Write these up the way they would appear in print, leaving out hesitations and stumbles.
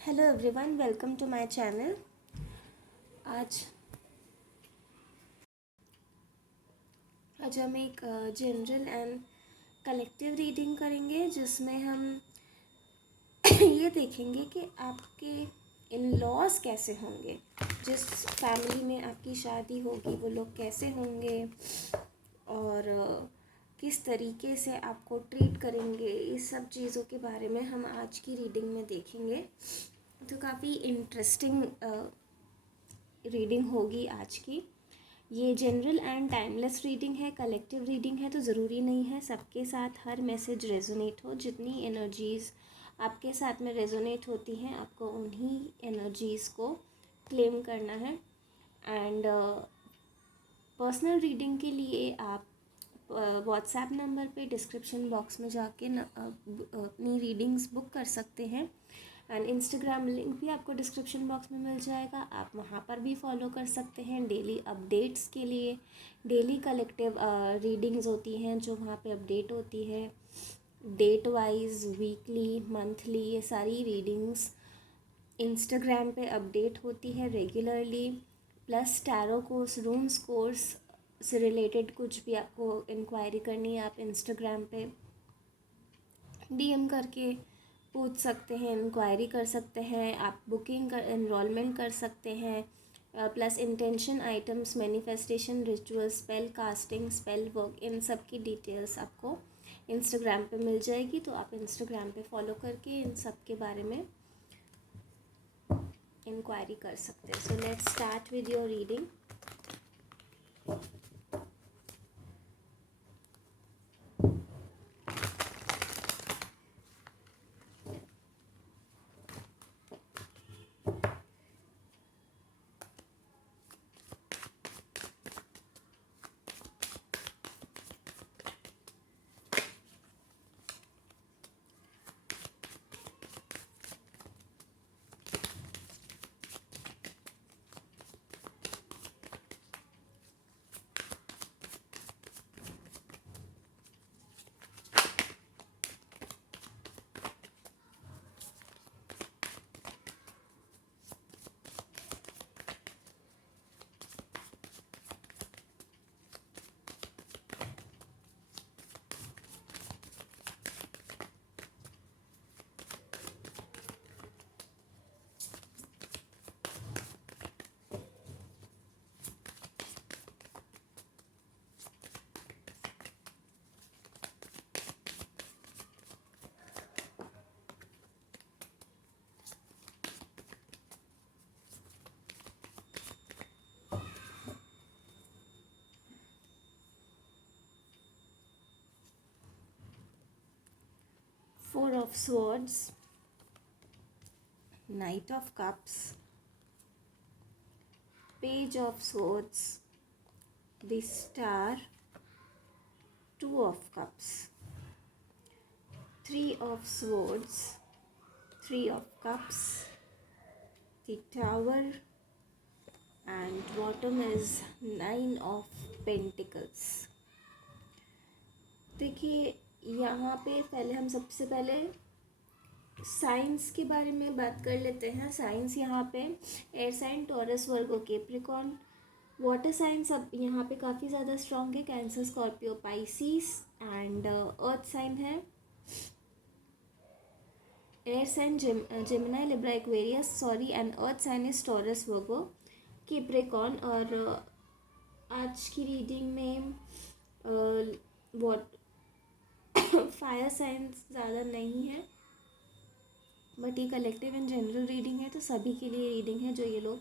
Hello everyone, welcome to my channel. आज आज हम एक जनरल एंड कलेक्टिव रीडिंग करेंगे जिसमें हम ये देखेंगे कि आपके इन लॉज कैसे होंगे। जिस फैमिली में आपकी शादी होगी वो लोग कैसे होंगे और किस तरीके से आपको ट्रीट करेंगे, इस सब चीज़ों के बारे में हम आज की रीडिंग में देखेंगे। तो काफ़ी इंटरेस्टिंग रीडिंग होगी आज की। ये जनरल एंड टाइमलेस रीडिंग है, कलेक्टिव रीडिंग है, तो ज़रूरी नहीं है सबके साथ हर मैसेज रेजोनेट हो। जितनी एनर्जीज़ आपके साथ में रेजोनेट होती हैं आपको उन्हीं एनर्जीज़ को क्लेम करना है। एंड पर्सनल रीडिंग के लिए आप व्हाट्सएप नंबर पे डिस्क्रिप्शन बॉक्स में जाके अपनी रीडिंग्स बुक कर सकते हैं। एंड इंस्टाग्राम लिंक भी आपको डिस्क्रिप्शन बॉक्स में मिल जाएगा, आप वहाँ पर भी फॉलो कर सकते हैं। डेली अपडेट्स के लिए डेली कलेक्टिव रीडिंग्स होती हैं जो वहाँ पे अपडेट होती है, डेट वाइज, वीकली, मंथली, ये सारी रीडिंग्स इंस्टाग्राम पे अपडेट होती है regularly. Plus tarot course, rooms course से रिलेटेड कुछ भी आपको इंक्वायरी करनी है, आप इंस्टाग्राम पे डीएम करके पूछ सकते हैं, इंक्वायरी कर सकते हैं, आप बुकिंग कर एनरोलमेंट कर सकते हैं। Plus intention items, manifestation ritual, spell casting, spell work, इन सब की डिटेल्स आपको इंस्टाग्राम पे मिल जाएगी। तो आप इंस्टाग्राम पे फॉलो करके इन सब के बारे में इंक्वायरी कर सकते हैं। So let's start with your reading. Four of Swords, Knight of Cups, Page of Swords, the Star, Two of Cups, Three of Swords, Three of Cups, the Tower, and bottom is Nine of Pentacles. देखिए यहाँ पे पहले हम सबसे पहले science के बारे में बात कर लेते हैं। साइंस यहाँ पे air sign, Taurus, Virgo, Capricorn. Water signs अब यहाँ पे काफ़ी ज़्यादा स्ट्रॉन्ग है, Cancer, Scorpio, Pisces. And earth sign है air sign Gemini, Libra, Aquarius, sorry. And earth sign is Taurus, Virgo, Capricorn. और आज की रीडिंग में फायर साइंस ज़्यादा नहीं है, बट ये कलेक्टिव एंड जनरल रीडिंग है तो सभी के लिए रीडिंग है जो ये लोग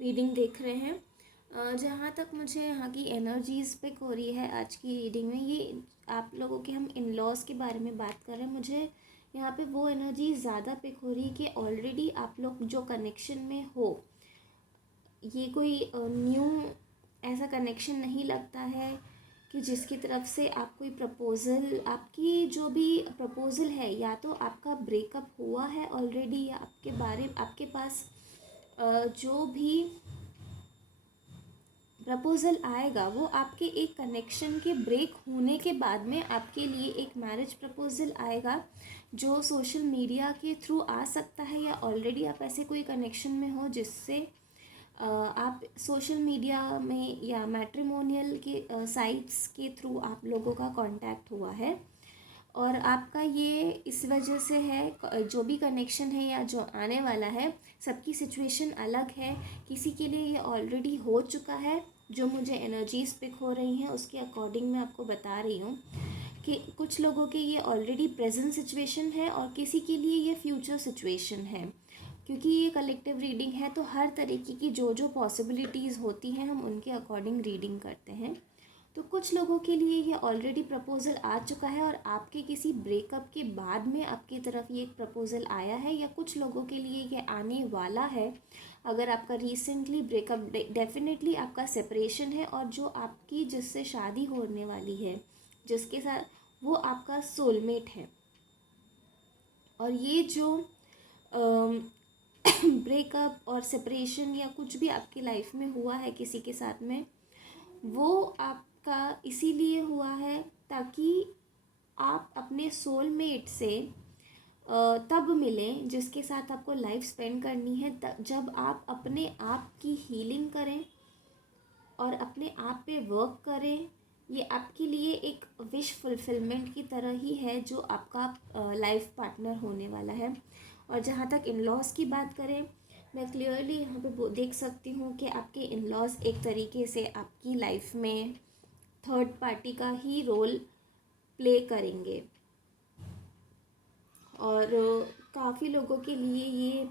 रीडिंग देख रहे हैं। जहाँ तक मुझे यहाँ की एनर्जीज़ पिक हो रही है आज की रीडिंग में, ये आप लोगों के हम इन लॉज के बारे में बात कर रहे हैं, मुझे यहाँ पे वो एनर्जी ज़्यादा पिक हो रही है कि ऑलरेडी आप लोग जो कनेक्शन में हो, ये कोई न्यू ऐसा कनेक्शन नहीं लगता है कि जिसकी तरफ से आप कोई प्रपोज़ल, आपकी जो भी प्रपोज़ल है या तो आपका ब्रेकअप हुआ है ऑलरेडी, या आपके पास जो भी प्रपोज़ल आएगा वो आपके एक कनेक्शन के ब्रेक होने के बाद में आपके लिए एक मैरिज प्रपोज़ल आएगा, जो सोशल मीडिया के थ्रू आ सकता है, या ऑलरेडी आप ऐसे कोई कनेक्शन में हो जिससे आप सोशल मीडिया में या मैट्रिमोनियल के साइट्स के थ्रू आप लोगों का कांटेक्ट हुआ है और आपका ये इस वजह से है। जो भी कनेक्शन है या जो आने वाला है, सबकी सिचुएशन अलग है। किसी के लिए ये ऑलरेडी हो चुका है, जो मुझे एनर्जीज पिक हो रही हैं उसके अकॉर्डिंग मैं आपको बता रही हूँ कि कुछ लोगों के ये ऑलरेडी प्रेजेंट सिचुएशन है और किसी के लिए ये फ्यूचर सिचुएशन है। क्योंकि ये कलेक्टिव रीडिंग है तो हर तरीके की जो जो पॉसिबिलिटीज़ होती हैं हम उनके अकॉर्डिंग रीडिंग करते हैं। तो कुछ लोगों के लिए ये ऑलरेडी प्रपोज़ल आ चुका है और आपके किसी ब्रेकअप के बाद में आपकी तरफ ये एक प्रपोज़ल आया है, या कुछ लोगों के लिए ये आने वाला है। अगर आपका रिसेंटली ब्रेकअप, डेफिनेटली आपका सेपरेशन है और जो आपकी जिससे शादी होने वाली है, जिसके साथ, वो आपका सोलमेट है। और ये जो ब्रेकअप और सेपरेशन या कुछ भी आपकी लाइफ में हुआ है किसी के साथ में, वो आपका इसीलिए हुआ है ताकि आप अपने सोलमेट से तब मिलें जिसके साथ आपको लाइफ स्पेंड करनी है, जब आप अपने आप की हीलिंग करें और अपने आप पे वर्क करें। ये आपके लिए एक विश फुलफिलमेंट की तरह ही है जो आपका लाइफ पार्टनर होने वाला है। और जहाँ तक इन लॉज की बात करें, मैं क्लियरली यहाँ पे देख सकती हूँ कि आपके इन लॉज एक तरीके से आपकी लाइफ में थर्ड पार्टी का ही रोल प्ले करेंगे। और काफ़ी लोगों के लिए ये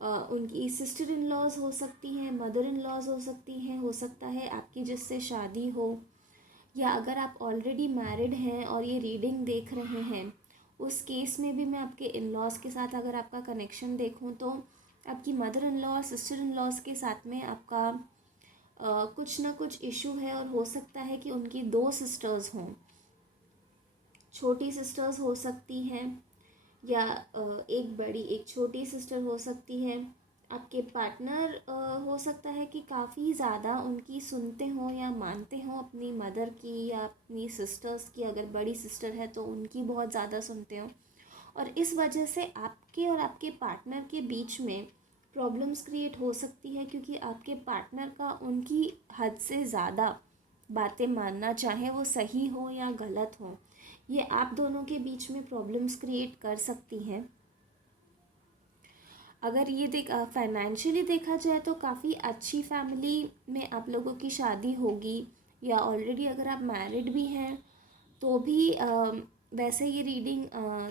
उनकी सिस्टर इन लॉज हो सकती हैं, मदर इन लॉज हो सकती हैं, हो सकता है आपकी जिससे शादी हो, या अगर आप ऑलरेडी मैरिड हैं और ये रीडिंग देख रहे हैं, उस केस में भी मैं आपके इन लॉज के साथ अगर आपका कनेक्शन देखूं तो आपकी mother in law, sister in laws के साथ में आपका कुछ ना कुछ इशू है। और हो सकता है कि उनकी 2 सिस्टर्स हों, छोटी सिस्टर्स हो सकती हैं, या एक बड़ी एक छोटी सिस्टर हो सकती है। आपके पार्टनर हो सकता है कि काफ़ी ज़्यादा उनकी सुनते हों या मानते हों, अपनी मदर की या अपनी सिस्टर्स की, अगर बड़ी सिस्टर है तो उनकी बहुत ज़्यादा सुनते हों। और इस वजह से आपके और आपके पार्टनर के बीच में प्रॉब्लम्स क्रिएट हो सकती है, क्योंकि आपके पार्टनर का उनकी हद से ज़्यादा बातें मानना, चाहे वो सही हो या गलत हो, ये आप दोनों के बीच में प्रॉब्लम्स क्रिएट कर सकती हैं। अगर ये फाइनेंशियली देखा जाए तो काफ़ी अच्छी फैमिली में आप लोगों की शादी होगी, या ऑलरेडी अगर आप मैरिड भी हैं तो भी वैसे ये रीडिंग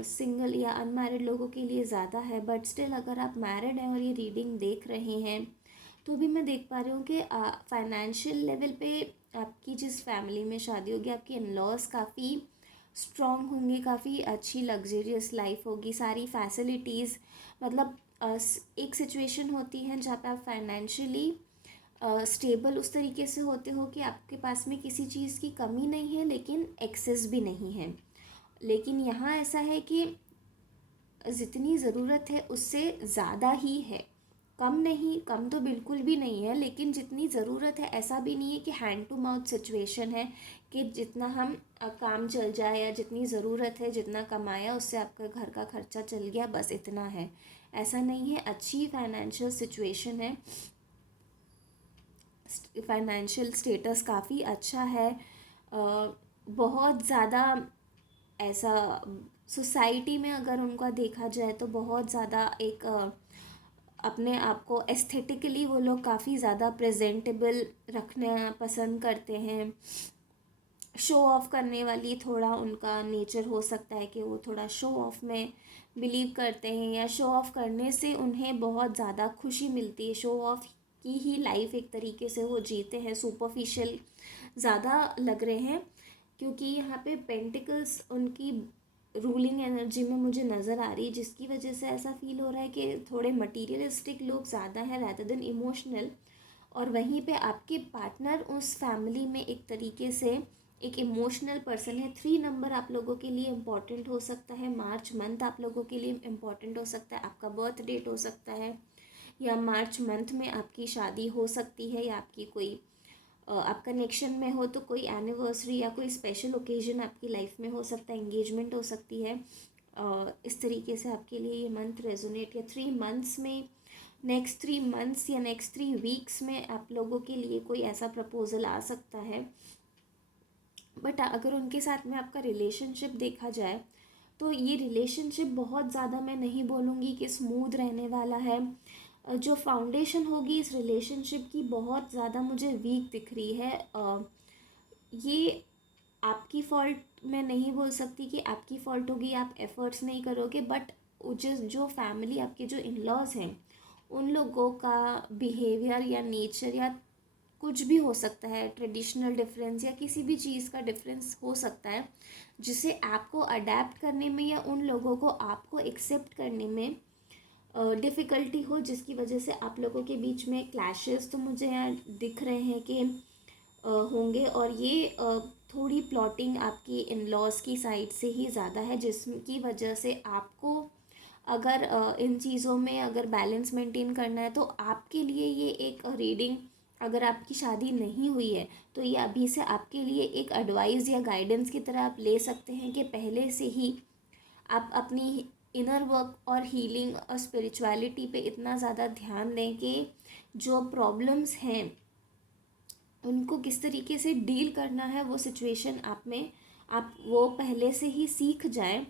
सिंगल या अनमैरिड लोगों के लिए ज़्यादा है, बट स्टिल अगर आप मैरिड हैं और ये रीडिंग देख रहे हैं तो भी मैं देख पा रही हूँ कि फाइनेंशियल लेवल पे आपकी जिस फैमिली में शादी होगी, आपके इन लॉज काफ़ी स्ट्रॉन्ग होंगे, काफ़ी अच्छी लग्जरियस लाइफ होगी, सारी फैसिलिटीज़, मतलब एक सिचुएशन होती है जहाँ पे आप फाइनेंशियली स्टेबल उस तरीके से होते हो कि आपके पास में किसी चीज़ की कमी नहीं है लेकिन एक्सेस भी नहीं है। लेकिन यहाँ ऐसा है कि जितनी ज़रूरत है उससे ज़्यादा ही है, कम नहीं, कम तो बिल्कुल भी नहीं है, लेकिन जितनी ज़रूरत है ऐसा भी नहीं है कि हैंड टू माउथ सिचुएशन है कि जितना हम काम चल जाए, या जितनी ज़रूरत है जितना कमाया उससे आपका घर का खर्चा चल गया, बस इतना है, ऐसा नहीं है। अच्छी फाइनेंशियल सिचुएशन है, फाइनेंशियल स्टेटस काफ़ी अच्छा है। बहुत ज़्यादा ऐसा सोसाइटी में अगर उनका देखा जाए तो बहुत ज़्यादा एक अपने आप को एस्थेटिकली वो लोग काफ़ी ज़्यादा प्रेजेंटेबल रखना पसंद करते हैं। शो ऑफ करने वाली थोड़ा उनका नेचर हो सकता है कि वो थोड़ा शो ऑफ में बिलीव करते हैं, या शो ऑफ करने से उन्हें बहुत ज़्यादा खुशी मिलती है। शो ऑफ की ही लाइफ एक तरीके से वो जीते हैं, सुपरफिशियल ज़्यादा लग रहे हैं, क्योंकि यहाँ पे पेंटिकल्स उनकी रूलिंग एनर्जी में मुझे नज़र आ रही है, जिसकी वजह से ऐसा फील हो रहा है कि थोड़े मटीरियलिस्टिक लोग ज़्यादा हैं रैदर देन इमोशनल। और वहीं पे आपके पार्टनर उस फैमिली में एक तरीके से एक इमोशनल पर्सन है। 3 नंबर आप लोगों के लिए इम्पॉर्टेंट हो सकता है, मार्च मंथ आप लोगों के लिए इम्पॉर्टेंट हो सकता है, आपका बर्थ डेट हो सकता है, या मार्च मंथ में आपकी शादी हो सकती है, या आपकी कोई आप कनेक्शन में हो तो कोई एनिवर्सरी या कोई स्पेशल ओकेजन आपकी लाइफ में हो सकता है, एंगेजमेंट हो सकती है। इस तरीके से आपके लिए ये मंथ रेजोनेट, या 3 मंथ्स में, नेक्स्ट 3 मंथ्स या नेक्स्ट 3 वीक्स में आप लोगों के लिए कोई ऐसा प्रपोजल आ सकता है। बट अगर उनके साथ में आपका रिलेशनशिप देखा जाए तो ये रिलेशनशिप बहुत ज़्यादा, मैं नहीं बोलूँगी कि स्मूथ रहने वाला है। जो फाउंडेशन होगी इस रिलेशनशिप की बहुत ज़्यादा मुझे वीक दिख रही है। ये आपकी फ़ॉल्ट मैं नहीं बोल सकती कि आपकी फ़ॉल्ट होगी, आप एफ़र्ट्स नहीं करोगे, बट जो फैमिली, आपके जो इन लॉज़ हैं, उन लोगों का बिहेवियर या नेचर या कुछ भी हो सकता है, ट्रेडिशनल डिफरेंस या किसी भी चीज़ का डिफरेंस हो सकता है, जिसे आपको अडेप्ट करने में या उन लोगों को आपको एक्सेप्ट करने में डिफ़िकल्टी हो, जिसकी वजह से आप लोगों के बीच में क्लैशेस तो मुझे यहाँ दिख रहे हैं कि होंगे। और ये थोड़ी प्लॉटिंग आपकी इन लॉज की साइड से ही ज़्यादा है, जिसकी वजह से आपको अगर इन चीज़ों में अगर बैलेंस मेंटेन करना है तो आपके लिए ये एक रीडिंग, अगर आपकी शादी नहीं हुई है तो ये अभी से आपके लिए एक एडवाइस या गाइडेंस की तरह आप ले सकते हैं कि पहले से ही आप अपनी इनर वर्क और हीलिंग और स्पिरिचुअलिटी पे इतना ज़्यादा ध्यान दें कि जो प्रॉब्लम्स हैं उनको किस तरीके से डील करना है, वो सिचुएशन आप वो पहले से ही सीख जाएं,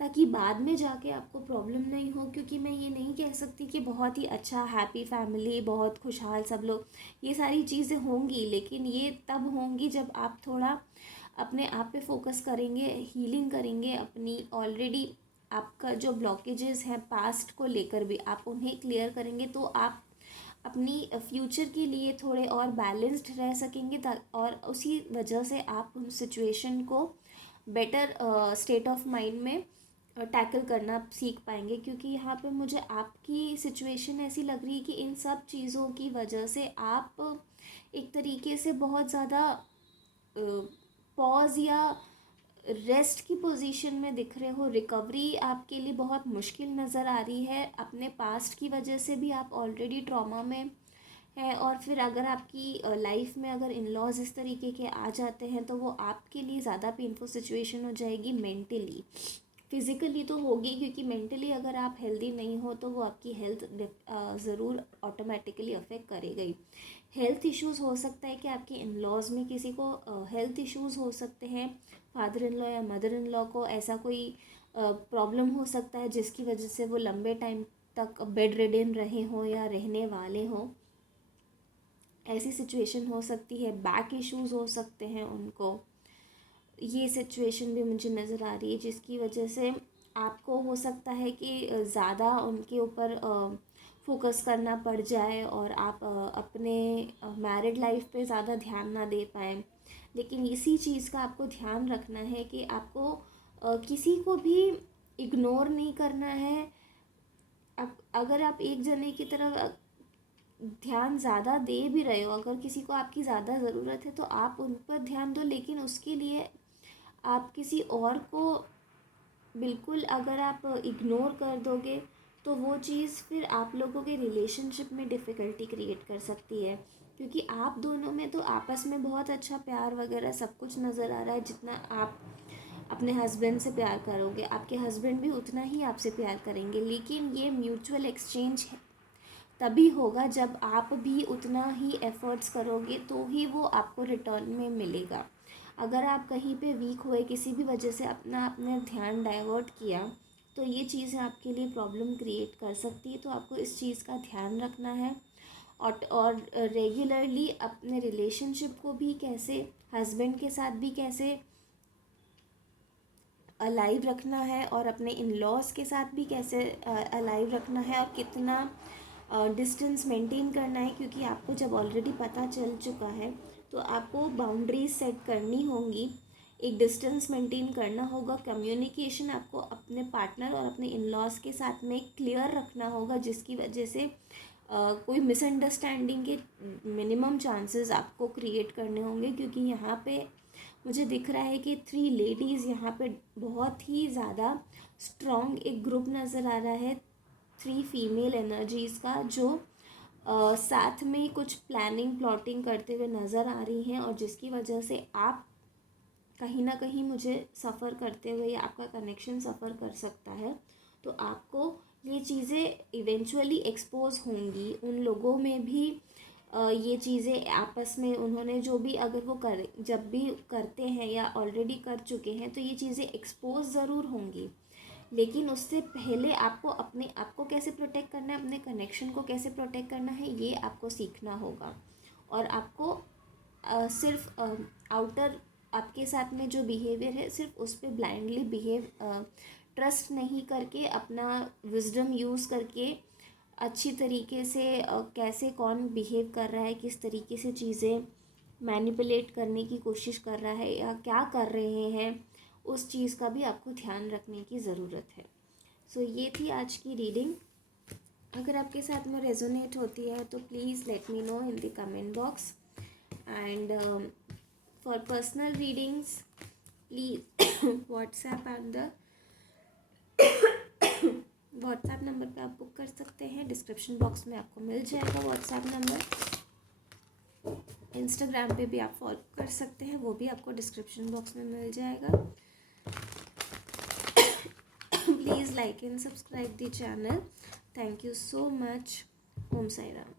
ताकि बाद में जाके आपको प्रॉब्लम नहीं हो। क्योंकि मैं ये नहीं कह सकती कि बहुत ही अच्छा हैप्पी फैमिली, बहुत खुशहाल सब लोग, ये सारी चीज़ें होंगी, लेकिन ये तब होंगी जब आप थोड़ा अपने आप पे फोकस करेंगे, हीलिंग करेंगे अपनी। ऑलरेडी आपका जो ब्लॉकेजेस हैं पास्ट को लेकर भी आप उन्हें क्लियर करेंगे, तो आप अपनी फ्यूचर के लिए थोड़े और बैलेंस्ड रह सकेंगे, और उसी वजह से आप उन सिचुएशन को बेटर स्टेट ऑफ माइंड में टैकल करना सीख पाएंगे। क्योंकि यहाँ पे मुझे आपकी सिचुएशन ऐसी लग रही है कि इन सब चीज़ों की वजह से आप एक तरीके से बहुत ज़्यादा पॉज या रेस्ट की पोजीशन में दिख रहे हो। रिकवरी आपके लिए बहुत मुश्किल नज़र आ रही है, अपने पास्ट की वजह से भी आप ऑलरेडी ट्रॉमा में है। और फिर अगर आपकी लाइफ में अगर इन लॉज इस तरीके के आ जाते हैं तो वो आपके लिए ज़्यादा पेनफुल सिचुएशन हो जाएगी। मेंटली, फिज़िकली तो होगी, क्योंकि मेंटली अगर आप हेल्दी नहीं हो तो वो आपकी हेल्थ ज़रूर ऑटोमेटिकली अफेक्ट करेगा ही। हेल्थ इश्यूज़ हो सकता है कि आपके इन लॉज में किसी को हेल्थ इश्यूज़ हो सकते हैं, फादर इन लॉ या मदर इन लॉ को ऐसा कोई प्रॉब्लम हो सकता है जिसकी वजह से वो लंबे टाइम तक बेड रिडन रहे हों या रहने वाले हों। ऐसी सिचुएशन हो सकती है। बैक इश्यूज़ हो सकते हैं उनको, ये सिचुएशन भी मुझे नज़र आ रही है, जिसकी वजह से आपको हो सकता है कि ज़्यादा उनके ऊपर फोकस करना पड़ जाए और आप अपने मैरिड लाइफ पे ज़्यादा ध्यान ना दे पाएँ। लेकिन इसी चीज़ का आपको ध्यान रखना है कि आपको किसी को भी इग्नोर नहीं करना है। अगर आप एक जने की तरफ ध्यान ज़्यादा दे भी रहे हो, अगर किसी को आपकी ज़्यादा ज़रूरत है तो आप उन पर ध्यान दो, लेकिन उसके लिए आप किसी और को बिल्कुल अगर आप इग्नोर कर दोगे तो वो चीज़ फिर आप लोगों के रिलेशनशिप में डिफ़िकल्टी क्रिएट कर सकती है। क्योंकि आप दोनों में तो आपस में बहुत अच्छा प्यार वगैरह सब कुछ नज़र आ रहा है। जितना आप अपने हस्बैंड से प्यार करोगे, आपके हस्बैंड भी उतना ही आपसे प्यार करेंगे, लेकिन ये म्यूचुअल एक्सचेंज तभी होगा जब आप भी उतना ही एफ़र्ट्स करोगे, तो ही वो आपको रिटर्न में मिलेगा। अगर आप कहीं पे वीक हुए, किसी भी वजह से आपने ध्यान डाइवर्ट किया, तो ये चीज़ें आपके लिए प्रॉब्लम क्रिएट कर सकती है। तो आपको इस चीज़ का ध्यान रखना है। और रेगुलरली अपने रिलेशनशिप को भी कैसे, हस्बैंड के साथ भी कैसे अलाइव रखना है, और अपने इन लॉज के साथ भी कैसे अलाइव रखना है, और कितना डिस्टेंस मेंटेन करना है। क्योंकि आपको जब ऑलरेडी पता चल चुका है तो आपको बाउंड्रीज सेट करनी होंगी, एक डिस्टेंस मेंटेन करना होगा। कम्युनिकेशन आपको अपने पार्टनर और अपने इन लॉज के साथ में क्लियर रखना होगा, जिसकी वजह से कोई मिसअंडरस्टैंडिंग के मिनिमम चांसेस आपको क्रिएट करने होंगे। क्योंकि यहाँ पे मुझे दिख रहा है कि 3 लेडीज़ यहाँ पे बहुत ही ज़्यादा स्ट्रॉन्ग एक ग्रुप नज़र आ रहा है, 3 फीमेल एनर्जीज़ का, जो साथ में कुछ प्लानिंग प्लॉटिंग करते हुए नज़र आ रही हैं, और जिसकी वजह से आप कहीं ना कहीं मुझे सफ़र करते हुए या आपका कनेक्शन सफ़र कर सकता है, तो आपको ये चीज़ें इवेंचुअली एक्सपोज होंगी। उन लोगों में भी ये चीज़ें आपस में उन्होंने जो भी अगर वो कर जब भी करते हैं या ऑलरेडी कर चुके हैं तो ये चीज़ें एक्सपोज ज़रूर होंगी। लेकिन उससे पहले आपको अपने आप को कैसे प्रोटेक्ट करना है, अपने कनेक्शन को कैसे प्रोटेक्ट करना है, ये आपको सीखना होगा। और आपको सिर्फ आउटर आपके साथ में जो बिहेवियर है सिर्फ उस पर ब्लाइंडली ट्रस्ट नहीं करके, अपना विजडम यूज़ करके अच्छी तरीके से कैसे कौन बिहेव कर रहा है, किस तरीके से चीज़ें मैनिपुलेट करने की कोशिश कर रहा है या क्या कर रहे हैं, उस चीज़ का भी आपको ध्यान रखने की ज़रूरत है। सो ये थी आज की रीडिंग। अगर आपके साथ में रेजोनेट होती है तो please let me know in the comment box. And for personal readings please WhatsApp and the WhatsApp number पे आप बुक कर सकते हैं। डिस्क्रिप्शन बॉक्स में आपको मिल जाएगा व्हाट्सएप नंबर। इंस्टाग्राम पे भी आप फॉलो कर सकते हैं, वो भी आपको डिस्क्रिप्शन बॉक्स में मिल जाएगा। Please like and subscribe the channel. Thank you so much. Om Sai Ram.